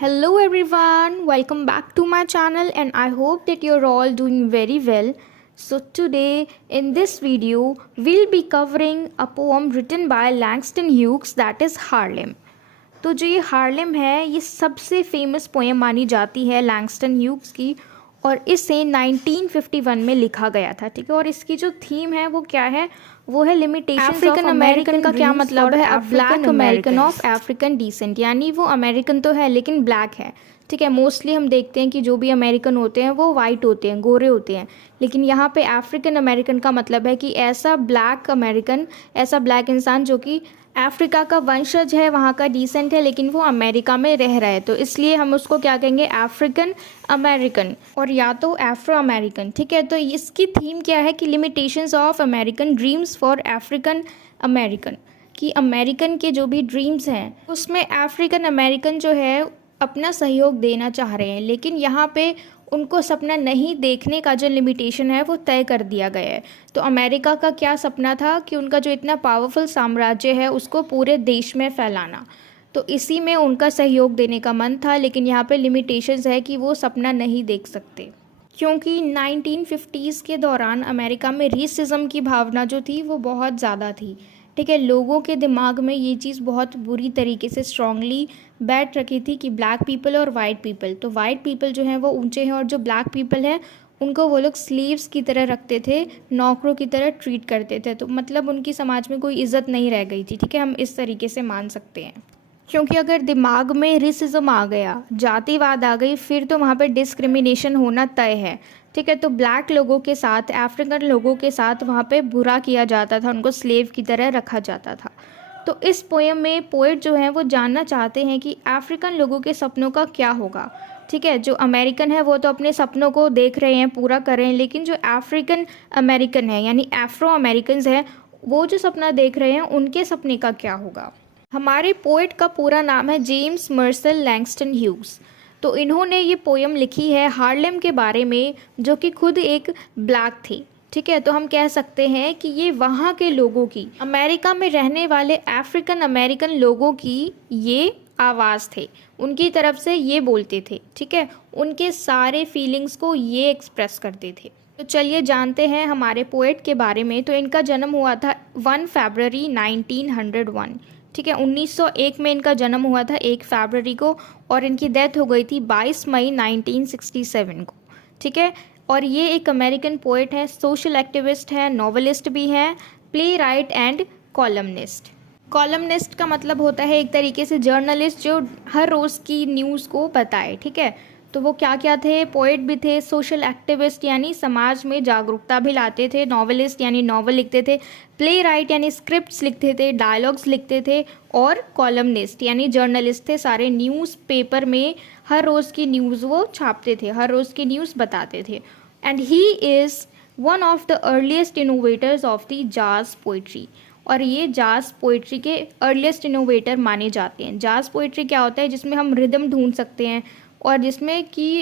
Hello everyone, welcome back to my channel and I hope that you're all doing very well. So today in this video we'll be covering a poem written by Langston Hughes that is Harlem. तो जो ये Harlem है ये सबसे famous poem मानी जाती है Langston Hughes की और इसे 1951 में लिखा गया था। ठीक है, और इसकी जो थीम है वो क्या है, वो है लिमिटेशन अफ्रीकन अमेरिकन का क्या मतलब है, a black American of African descent, यानी वो अमेरिकन तो है लेकिन ब्लैक है। ठीक है, मोस्टली हम देखते हैं कि जो भी अमेरिकन होते हैं वो वाइट होते हैं, गोरे होते हैं, लेकिन यहाँ पे अफ्रीकन अमेरिकन का मतलब है कि ऐसा ब्लैक अमेरिकन, ऐसा ब्लैक इंसान जो कि अफ्रीका का वंशज है, वहाँ का डिसेंट है, लेकिन वो अमेरिका में रह रहा है, तो इसलिए हम उसको क्या कहेंगे, अफ्रीकन अमेरिकन और या तो एफ्रो अमेरिकन। ठीक है, तो इसकी थीम क्या है कि limitations of American dreams for African American, कि अमेरिकन के जो भी ड्रीम्स हैं उसमें अफ्रीकन अमेरिकन जो है अपना सहयोग देना चाह रहे हैं, लेकिन यहाँ पे उनको सपना नहीं देखने का जो लिमिटेशन है वो तय कर दिया गया है। तो अमेरिका का क्या सपना था कि उनका जो इतना पावरफुल साम्राज्य है उसको पूरे देश में फैलाना, तो इसी में उनका सहयोग देने का मन था, लेकिन यहाँ पे लिमिटेशंस है कि वो सपना नहीं देख सकते, क्योंकि 1950s के दौरान अमेरिका में रेसिज्म की भावना जो थी वो बहुत ज़्यादा थी। ठीक है, लोगों के दिमाग में ये चीज़ बहुत बुरी तरीके से स्ट्रांगली बैठ रखी थी कि ब्लैक पीपल और वाइट पीपल, तो वाइट पीपल जो हैं वो ऊंचे हैं और जो ब्लैक पीपल हैं उनको वो लोग स्लीव्स की तरह रखते थे, नौकरों की तरह ट्रीट करते थे, तो मतलब उनकी समाज में कोई इज्जत नहीं रह गई थी। ठीक है, हम इस तरीके से मान सकते हैं, क्योंकि अगर दिमाग में रेसिज्म आ गया, जातिवाद आ गई, फिर तो वहाँ पे डिस्क्रिमिनेशन होना तय है। ठीक है, तो ब्लैक लोगों के साथ, अफ्रीकन लोगों के साथ वहाँ पे बुरा किया जाता था, उनको स्लेव की तरह रखा जाता था। तो इस पोएम में पोएट जो हैं वो जानना चाहते हैं कि अफ्रीकन लोगों के सपनों का क्या होगा। ठीक है, जो अमेरिकन है वो तो अपने सपनों को देख रहे हैं, पूरा कर रहे हैं, लेकिन जो अफ्रीकन अमेरिकन है यानी एफ्रो अमेरिकन हैं, वो जो सपना देख रहे हैं उनके सपने का क्या होगा। हमारे पोएट का पूरा नाम है जेम्स मर्सल लैंगस्टन ह्यूग्स। तो इन्होंने ये पोएम लिखी है हार्लेम के बारे में, जो कि खुद एक ब्लैक थी। ठीक है, तो हम कह सकते हैं कि ये वहाँ के लोगों की, अमेरिका में रहने वाले अफ्रीकन अमेरिकन लोगों की ये आवाज़ थे, उनकी तरफ से ये बोलते थे। ठीक है, उनके सारे फीलिंग्स को ये एक्सप्रेस करते थे। तो चलिए जानते हैं हमारे पोएट के बारे में। तो इनका जन्म हुआ था 1 फरवरी 1901। ठीक है, 1901 में इनका जन्म हुआ था 1 फरवरी को, और इनकी डेथ हो गई थी 22 मई 1967 को। ठीक है, और ये एक अमेरिकन पोएट है, सोशल एक्टिविस्ट है, नॉवलिस्ट भी है, play right and columnist. Columnist का मतलब होता है एक तरीके से जर्नलिस्ट जो हर रोज़ की न्यूज़ को बताए। ठीक है, तो वो क्या क्या थे, पोएट भी थे, सोशल एक्टिविस्ट यानी समाज में जागरूकता भी लाते थे, नॉवलिस्ट यानी नॉवल लिखते थे, प्ले राइट यानी स्क्रिप्ट्स लिखते थे, डायलॉग्स लिखते थे, और कॉलमनिस्ट यानी जर्नलिस्ट थे, सारे न्यूज़ पेपर में हर रोज़ की न्यूज़ वो छापते थे, हर रोज़ की न्यूज़ बताते थे। And he is one of the earliest innovators of the जाज पोइट्री, और ये जाज पोइट्री के अर्लीस्ट इनोवेटर माने जाते हैं। जाज पोइट्री क्या होता है, जिसमें हम रिदम ढूंढ सकते हैं और जिसमें कि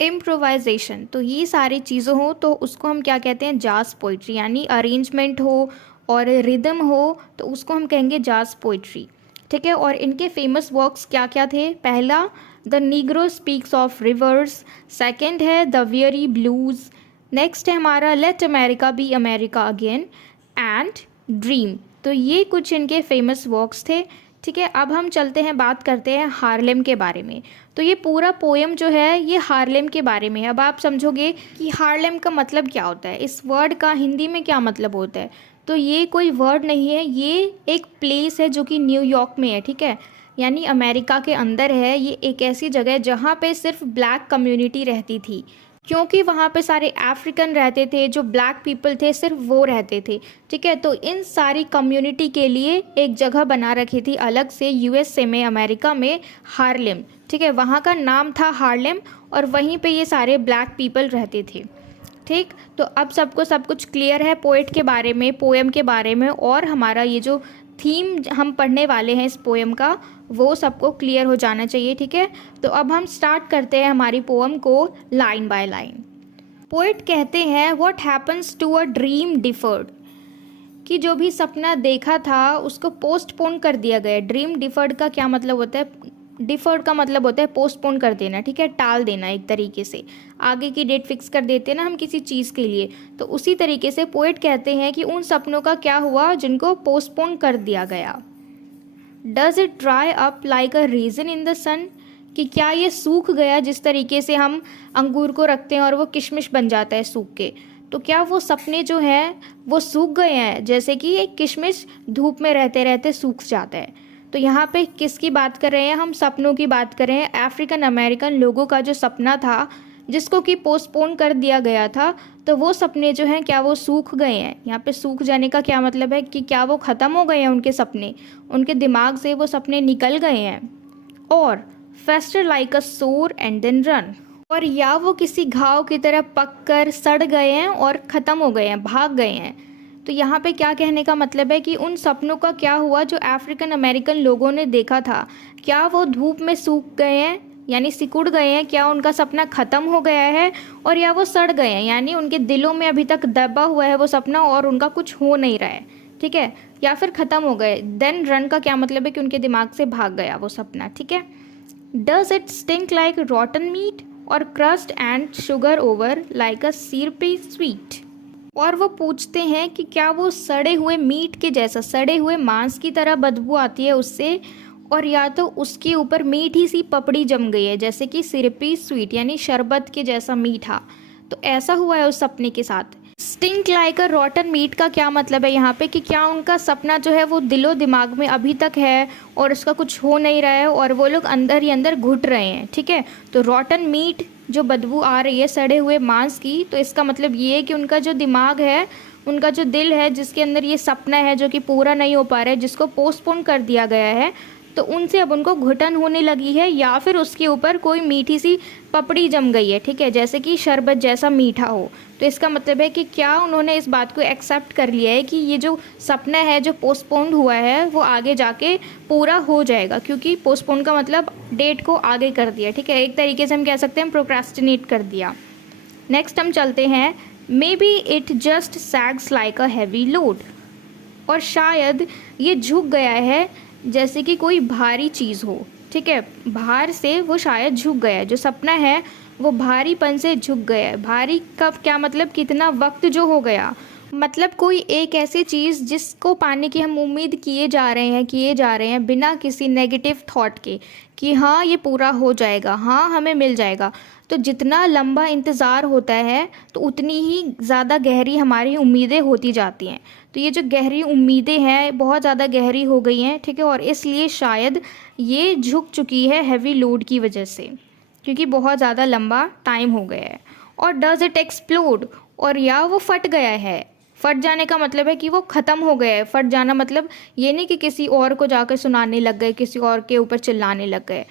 इम्प्रोवाइजेशन, तो ये सारी चीज़ें हो तो उसको हम क्या कहते हैं, जाज पोइट्री, यानी अरेंजमेंट हो और रिदम हो तो उसको हम कहेंगे जाज पोइट्री। ठीक है, और इनके फेमस वर्क्स क्या क्या थे, पहला the Negro speaks of rivers, second है द वियरी ब्लूज, नेक्स्ट है हमारा let America be America again and dream. तो ये कुछ इनके फेमस वर्क्स थे। ठीक है, अब हम चलते हैं, बात करते हैं हार्लेम के बारे में। तो ये पूरा पोएम जो है ये हार्लेम के बारे में है। अब आप समझोगे कि हार्लेम का मतलब क्या होता है, इस वर्ड का हिंदी में क्या मतलब होता है। तो ये कोई वर्ड नहीं है, ये एक प्लेस है जो कि न्यूयॉर्क में है। ठीक है, यानी अमेरिका के अंदर है। ये एक ऐसी जगह है जहाँ पे सिर्फ ब्लैक कम्युनिटी रहती थी, क्योंकि वहाँ पे सारे अफ्रीकन रहते थे, जो ब्लैक पीपल थे सिर्फ वो रहते थे। ठीक है, तो इन सारी कम्युनिटी के लिए एक जगह बना रखी थी अलग से यूएसए में, अमेरिका में, हार्लेम। ठीक है, वहाँ का नाम था हार्लेम और वहीं पे ये सारे ब्लैक पीपल रहते थे। ठीक, तो अब सबको सब कुछ क्लियर है पोएट के बारे में, पोएम के बारे में, और हमारा ये जो थीम हम पढ़ने वाले हैं इस पोएम का वो सबको क्लियर हो जाना चाहिए। ठीक है, तो अब हम स्टार्ट करते हैं हमारी पोएम को लाइन बाय लाइन। पोएट कहते हैं what happens to a dream deferred, कि जो भी सपना देखा था उसको पोस्टपोन कर दिया गया। ड्रीम डिफर्ड का क्या मतलब होता है, डिफर्ड का मतलब होता है पोस्टपोन कर देना, ठीक है, टाल देना, एक तरीके से आगे की डेट फिक्स कर देते हैं ना हम किसी चीज़ के लिए। तो उसी तरीके से पोएट कहते हैं कि उन सपनों का क्या हुआ जिनको पोस्टपोन कर दिया गया। Does it dry up like a raisin in the sun, कि क्या ये सूख गया जिस तरीके से हम अंगूर को रखते हैं और वो किशमिश बन जाता है सूख के, तो क्या वो सपने जो हैं वो सूख गए हैं जैसे कि एक किशमिश धूप में रहते रहते सूख जाता है। तो यहाँ पे किसकी बात कर रहे हैं हम? सपनों की बात कर रहे हैं। अफ्रीकन अमेरिकन लोगों का जो सपना था जिसको कि पोस्टपोन कर दिया गया था, तो वो सपने जो हैं क्या वो सूख गए हैं? यहाँ पे सूख जाने का क्या मतलब है कि क्या वो ख़त्म हो गए हैं उनके सपने, उनके दिमाग से वो सपने निकल गए हैं। और फेस्टर लाइक अ सोर एंड देन रन, और या वो किसी घाव की तरह पक कर सड़ गए हैं और ख़त्म हो गए हैं, भाग गए हैं। तो यहाँ पे क्या कहने का मतलब है कि उन सपनों का क्या हुआ जो अफ्रीकन अमेरिकन लोगों ने देखा था, क्या वो धूप में सूख गए हैं यानी सिकुड़ गए हैं, क्या उनका सपना ख़त्म हो गया है, और या वो सड़ गए हैं यानी उनके दिलों में अभी तक दबा हुआ है वो सपना और उनका कुछ हो नहीं रहा है, ठीक है, या फिर ख़त्म हो गए। देन रन का क्या मतलब है कि उनके दिमाग से भाग गया वो सपना, ठीक है। Does it stink like rotten meat और crust and sugar over like a syrupy sweet, और वो पूछते हैं कि क्या वो सड़े हुए मीट के जैसा, सड़े हुए मांस की तरह बदबू आती है उससे, और या तो उसके ऊपर मीठी सी पपड़ी जम गई है जैसे कि सिरपी स्वीट यानी शरबत के जैसा मीठा। तो ऐसा हुआ है उस सपने के साथ। Stink like a rotten meat का क्या मतलब है यहाँ पे कि क्या उनका सपना जो है वो दिलो दिमाग में अभी तक है और उसका कुछ हो नहीं रहा है और वो लोग अंदर ही अंदर घुट रहे हैं, ठीक है। तो रॉटन मीट जो बदबू आ रही है सड़े हुए मांस की, तो इसका मतलब ये है कि उनका जो दिमाग है, उनका जो दिल है जिसके अंदर ये सपना है जो कि पूरा नहीं हो पा रहा है, जिसको पोस्टपोन कर दिया गया है, तो उनसे अब उनको घुटन होने लगी है या फिर उसके ऊपर कोई मीठी सी पपड़ी जम गई है, ठीक है, जैसे कि शरबत जैसा मीठा हो। तो इसका मतलब है कि क्या उन्होंने इस बात को एक्सेप्ट कर लिया है कि ये जो सपना है जो पोस्टपोन्ड हुआ है वो आगे जाके पूरा हो जाएगा, क्योंकि पोस्टपोन का मतलब डेट को आगे कर दिया, ठीक है, एक तरीके से हम कह सकते हैं प्रोक्रेस्टिनेट कर दिया। नेक्स्ट हम चलते हैं, maybe it just sags like a heavy load, और शायद ये झुक गया है जैसे कि कोई भारी चीज़ हो, ठीक है, भार से वो शायद झुक गया है, जो सपना है वो भारीपन से झुक गया है। भारी का क्या मतलब? कितना वक्त जो हो गया, मतलब कोई एक ऐसी चीज़ जिसको पाने की हम उम्मीद किए जा रहे हैं बिना किसी नेगेटिव थॉट के कि हाँ ये पूरा हो जाएगा, हाँ हमें मिल जाएगा। तो जितना लंबा इंतज़ार होता है तो उतनी ही ज़्यादा गहरी हमारी उम्मीदें होती जाती हैं। तो ये जो गहरी उम्मीदें हैं बहुत ज़्यादा गहरी हो गई हैं, ठीक है, और इसलिए शायद ये झुक चुकी है हैवी लोड की वजह से, क्योंकि बहुत ज़्यादा लंबा टाइम हो गया है। और डज इट एक्सप्लोड, और या वो फट गया है। फट जाने का मतलब है कि वो ख़त्म हो गया है। फट जाना मतलब ये नहीं कि किसी और को जाकर सुनाने लग गए, किसी और के ऊपर चिल्लाने लग गए।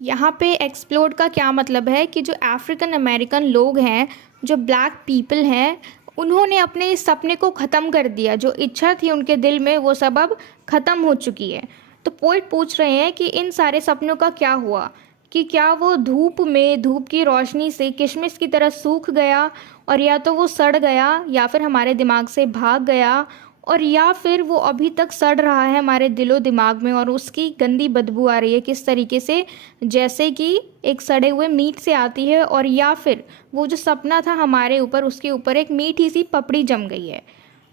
यहाँ पे एक्सप्लोड का क्या मतलब है कि जो अफ्रीकन अमेरिकन लोग हैं, जो ब्लैक पीपल हैं, उन्होंने अपने इस सपने को ख़त्म कर दिया। जो इच्छा थी उनके दिल में वो सब अब ख़त्म हो चुकी है। तो पोइट पूछ रहे हैं कि इन सारे सपनों का क्या हुआ, कि क्या वो धूप की रोशनी से किशमिश की तरह सूख गया, और या तो वो सड़ गया या फिर हमारे दिमाग से भाग गया, और या फिर वो अभी तक सड़ रहा है हमारे दिलो दिमाग में और उसकी गंदी बदबू आ रही है किस तरीके से, जैसे कि एक सड़े हुए मीट से आती है, और या फिर वो जो सपना था हमारे ऊपर उसके ऊपर एक मीठी सी पपड़ी जम गई है,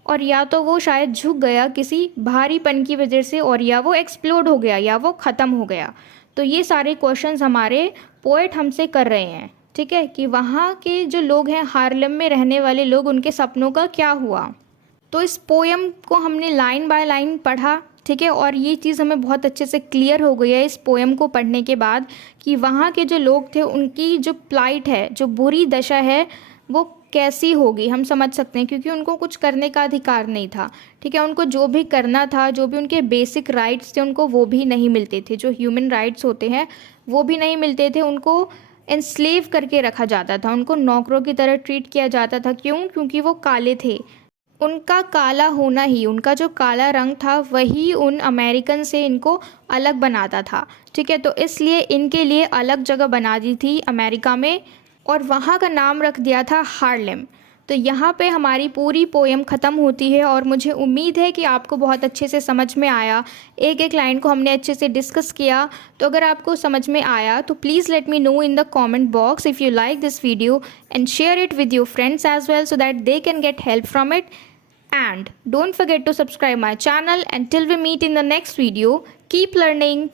और या तो वो शायद झुक गया किसी भारीपन की वजह से, और या वो एक्सप्लोड हो गया या वो ख़त्म हो गया। तो ये सारे क्वेश्चंस हमारे पोएट हमसे कर रहे हैं, ठीक है, कि वहाँ के जो लोग हैं हार्लेम में रहने वाले लोग, उनके सपनों का क्या हुआ। तो इस पोएम को हमने लाइन बाय लाइन पढ़ा, ठीक है, और ये चीज़ हमें बहुत अच्छे से क्लियर हो गई है इस पोएम को पढ़ने के बाद कि वहाँ के जो लोग थे उनकी जो प्लाइट है, जो बुरी दशा है, वो कैसी होगी हम समझ सकते हैं, क्योंकि उनको कुछ करने का अधिकार नहीं था, ठीक है, उनको जो भी करना था, जो भी उनके बेसिक राइट्स थे उनको वो भी नहीं मिलते थे, जो ह्यूमन राइट्स होते हैं वो भी नहीं मिलते थे। उनको एनस्लेव करके रखा जाता था, उनको नौकरों की तरह ट्रीट किया जाता था। क्यों? क्योंकि वो काले थे। उनका काला होना ही, उनका जो काला रंग था वही उन अमेरिकन से इनको अलग बनाता था, ठीक है। तो इसलिए इनके लिए अलग जगह बना दी थी अमेरिका में, और वहाँ का नाम रख दिया था हार्लेम। तो यहाँ पे हमारी पूरी पोएम ख़त्म होती है और मुझे उम्मीद है कि आपको बहुत अच्छे से समझ में आया। एक एक लाइन को हमने अच्छे से डिस्कस किया। तो अगर आपको समझ में आया तो please let me know in the comment box if you like this video and share it with your friends as well so that they can get help from it. And don't forget to subscribe my channel. Until we meet in the next video, keep learning.